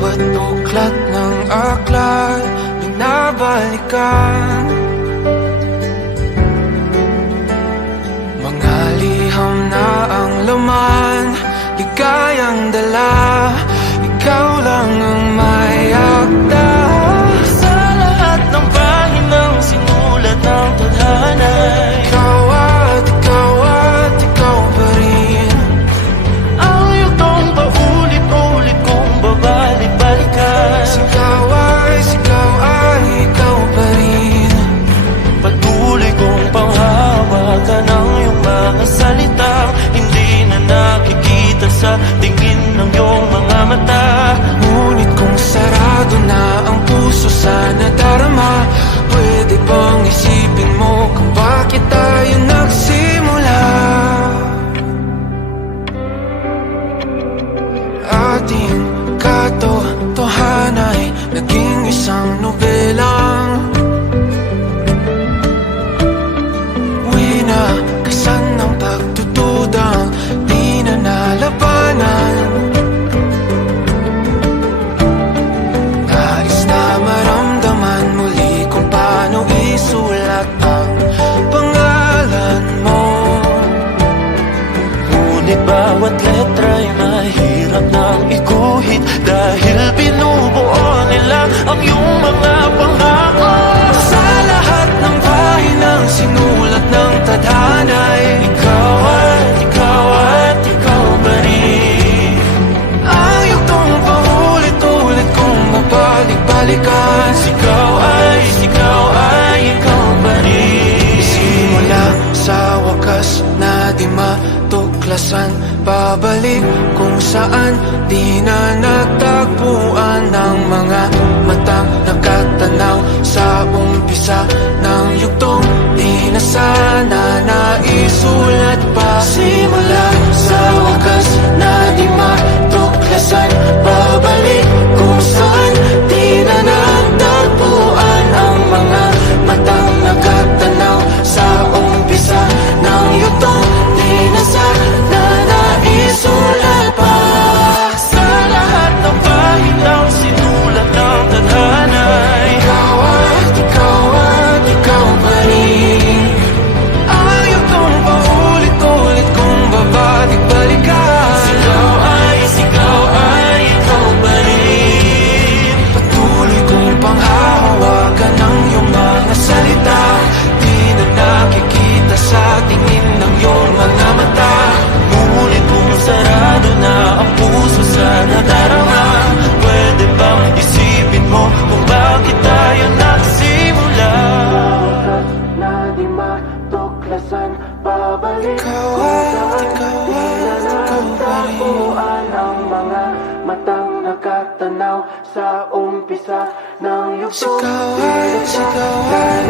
Bawat buklat ng aklat binabalikan, mga liham na ang laman, ligayang dala, ikaw lang ang may akda. Sa lahat ng pahinang sinulat ng tadhana, Ikaw at ikaw pa rin. ang yugtong paulit-ulit kong babalik-balikan. Sigaw ay ikaw pa rin. Patuloy kong panghawakan ang iyong mga salitang hindi na nakikita sa tingin ng iyong mga mata. Ngunit kung sarado na ang puso sa nadarama, pwede bang isipin mo kung bakit tayo nagsimula? Ating katotohanan ay naging isang nobelang winakasan ng pagtutudang di na nalabanan. Nais na maramdaman muli kung paano isulat ang pangalan mo. Ngunit bawat letra'y mahirap nang iguhit dahil binubuo nila ang iyong mga pangako. Sa lahat ng pahinang sinulat ng tadhana, Ikaw at ikaw pa rin. ang yugtong paulit-ulit kong mabalik-balikan. Ikaw ay ikaw pa rin. Simula sa wakas na di matuklasan, pabalik kung saan di na natagpuan ng mga matang nakatanaw sa umpisa ng yugtong di na sana naisulat pa. Simula sa wakas na di matuklasan, pabalik kung saan di na natagpuan ang mga matang nakatanaw sa umpisa ng yugtong di na sana naisulat pa. Sa lahat ng pahinang sinulat ng tadhana, Ikaw at ikaw pa rin. Ang yugtong paulit-ulit kong babalik-balikan. ikaw ay ikaw pa rin. Patuloy kong panghahawakan ang iyong mga salita, di na nakikita sa tingin ng iyong mga mata. Ngunit kung sarado na ang puso sa nadarama, pwede bang isipin mo kung bakit tayo nagsimula? Na di matuklasan, babalik ikaw at ikaw pa rin. Ang mga matang nakatanaw sa umpisa ng yugtong. Sigaw at